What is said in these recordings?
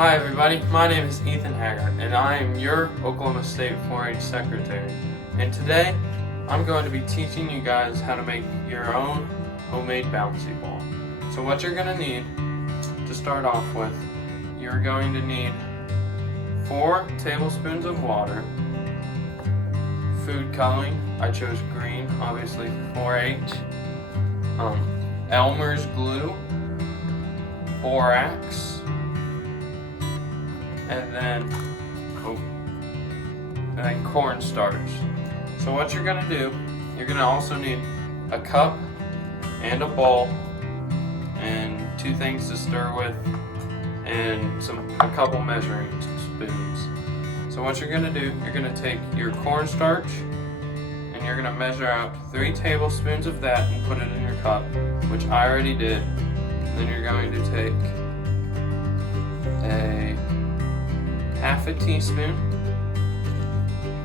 Hi everybody, my name is Ethan Haggart and I am your Oklahoma State 4-H Secretary. And today I'm going to be teaching you guys how to make your own homemade bouncy ball. So what you're going to need to start off with, you're going to need 4 tablespoons of water, food coloring, I chose green, obviously 4-H, Elmer's glue, borax, and then cornstarch. So what you're going to do, you're going to also need a cup and a bowl and 2 things to stir with and a couple measuring spoons. So what you're going to do, you're going to take your cornstarch and you're going to measure out 3 tablespoons of that and put it in your cup, which I already did. Then you're going to take a half a teaspoon,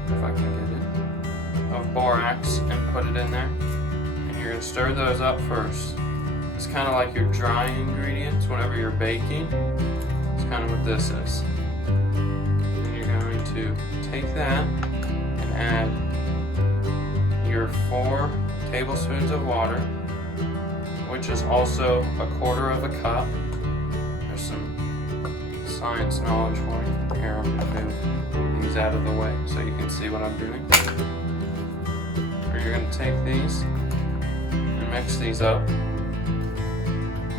if I can get it, of borax and put it in there. And you're going to stir those up first. It's kind of like your dry ingredients whenever you're baking. It's kind of what this is. Then you're going to take that and add your 4 tablespoons of water, which is also a 1/4 of a cup. There's some science knowledge for you. Here, I'm going to move these out of the way so you can see what I'm doing. Or you're going to take these and mix these up.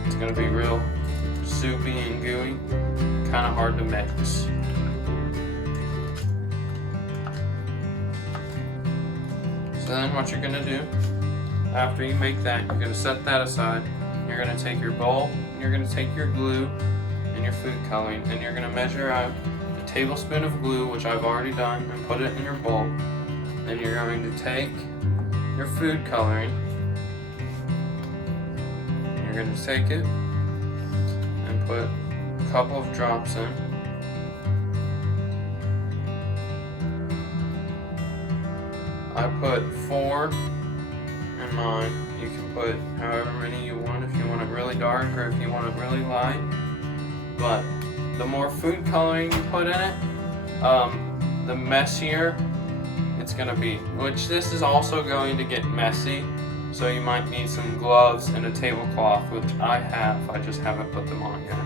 It's going to be real soupy and gooey, kind of hard to mix. So then what you're going to do, after you make that, you're going to set that aside. You're going to take your bowl, and you're going to take your glue and your food coloring, and you're going to measure out a tablespoon of glue, which I've already done, and put it in your bowl. Then you're going to take your food coloring, and you're going to take it and put a couple of drops in. I put 4 in mine. You can put however many you want, if you want it really dark or if you want it really light. But the more food coloring you put in it, the messier it's going to be. Which this is also going to get messy, so you might need some gloves and a tablecloth, which I have. I just haven't put them on yet.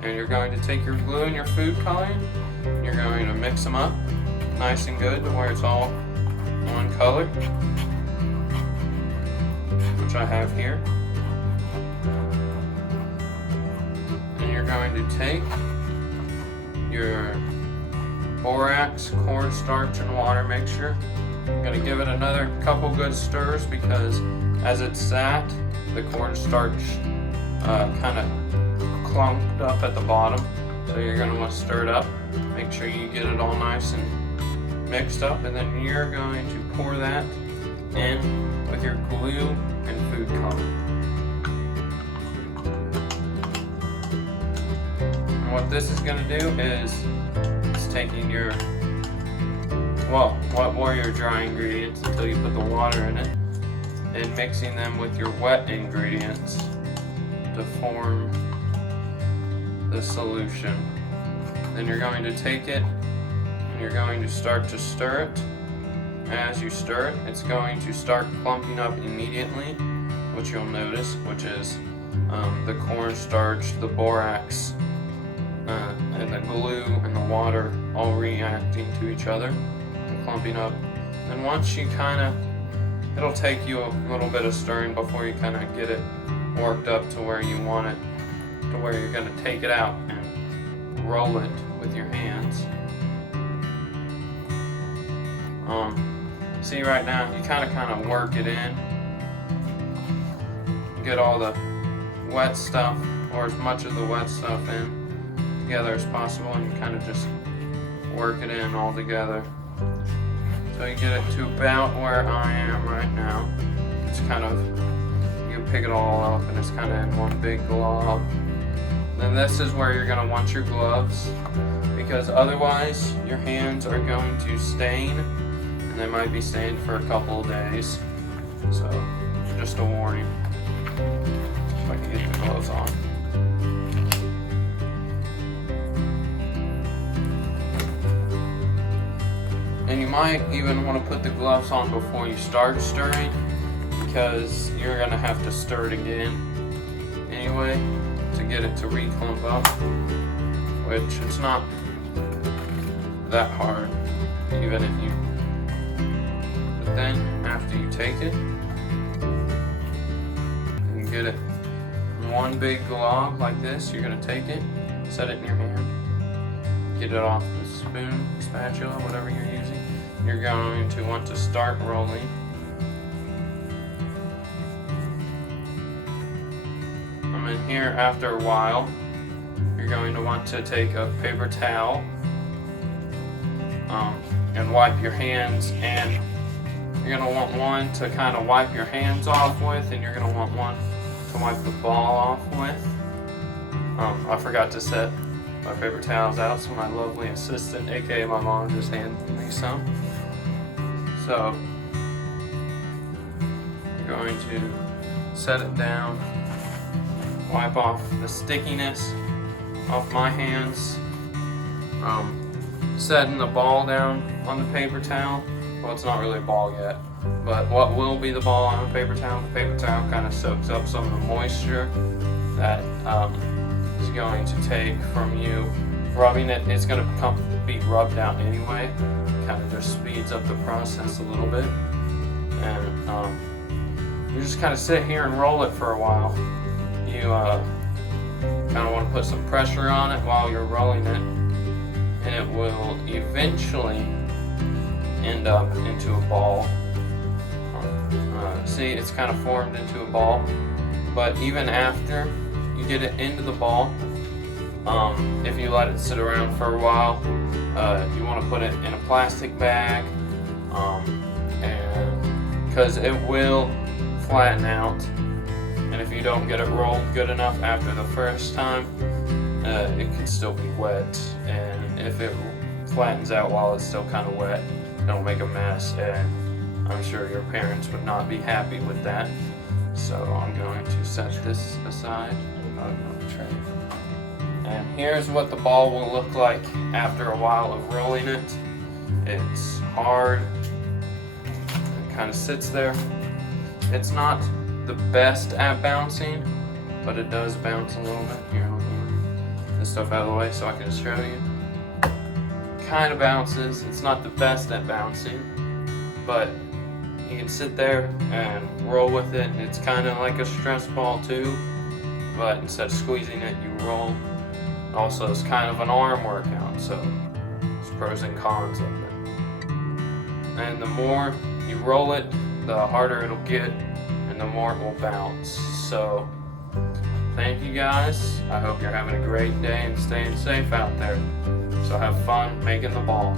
And you're going to take your glue and your food coloring, and you're going to mix them up nice and good to where it's all one color, which I have here. And you're going to take your borax, cornstarch, and water mixture. I'm going to give it another couple good stirs because as it sat, the cornstarch kind of clumped up at the bottom. So you're going to want to stir it up. Make sure you get it all nice and mixed up, and then you're going to pour that in with your glue and food color. And what this is going to do is it's taking your, what were your dry ingredients until you put the water in it, and mixing them with your wet ingredients to form the solution. Then you're going to take it and you're going to start to stir it. As you stir it, it's going to start clumping up immediately, which you'll notice, which is the cornstarch, the borax, and the glue and the water all reacting to each other and clumping up. And once you it'll take you a little bit of stirring before you kind of get it worked up to where you want it, to where you're going to take it out and roll it with your hands. See right now, you kind of work it in, get all the wet stuff, or as much of the wet stuff in together as possible, and you kind of just work it in all together. So you get it to about where I am right now. It's kind of, you can pick it all up and it's kind of in one big glob. Then this is where you're going to want your gloves, because otherwise your hands are going to stain. They might be stained for a couple of days, so just a warning. If I can get the gloves on. might even want to put the gloves on before you start stirring, because you're going to have to stir it again anyway to get it to reclump up, which it's not that hard, even if you. But then after you take it, you get it in one big glog like this. You're going to take it, set it in your hand, get it off the spoon, spatula, whatever you're using. You're going to want to start rolling. And then here, after a while, you're going to want to take a paper towel and wipe your hands, and you're going to want one to kind of wipe your hands off with, and you're going to want one to wipe the ball off with. I forgot to set my paper towels out, so my lovely assistant, aka my mom, just handed me some. So I'm going to set it down, wipe off the stickiness off my hands, setting the ball down on the paper towel. Well, it's not really a ball yet, but what will be the ball on the paper towel kind of soaks up some of the moisture that is going to take from you rubbing it. It's going to be rubbed out anyway. Kind of just speeds up the process a little bit, and you just kind of sit here and roll it for a while. You kind of want to put some pressure on it while you're rolling it, and it will eventually end up into a ball. See, it's kind of formed into a ball, but even after you get it into the ball, if you let it sit around for a while, you want to put it in a plastic bag, and because it will flatten out, and if you don't get it rolled good enough after the first time, it can still be wet, and if it flattens out while it's still kind of wet, it'll make a mess, and I'm sure your parents would not be happy with that. So I'm going to set this aside on the tray. And here's what the ball will look like after a while of rolling it. It's hard, it kind of sits there. It's not the best at bouncing, but it does bounce a little bit. Here, I'll move this stuff out of the way so I can show you. Kind of bounces. It's not the best at bouncing, but you can sit there and roll with it. It's kind of like a stress ball too, but instead of squeezing it, you roll. Also, it's kind of an arm workout, so there's pros and cons of it. And the more you roll it, the harder it'll get, and the more it will bounce. So thank you guys. I hope you're having a great day and staying safe out there. So have fun making the ball.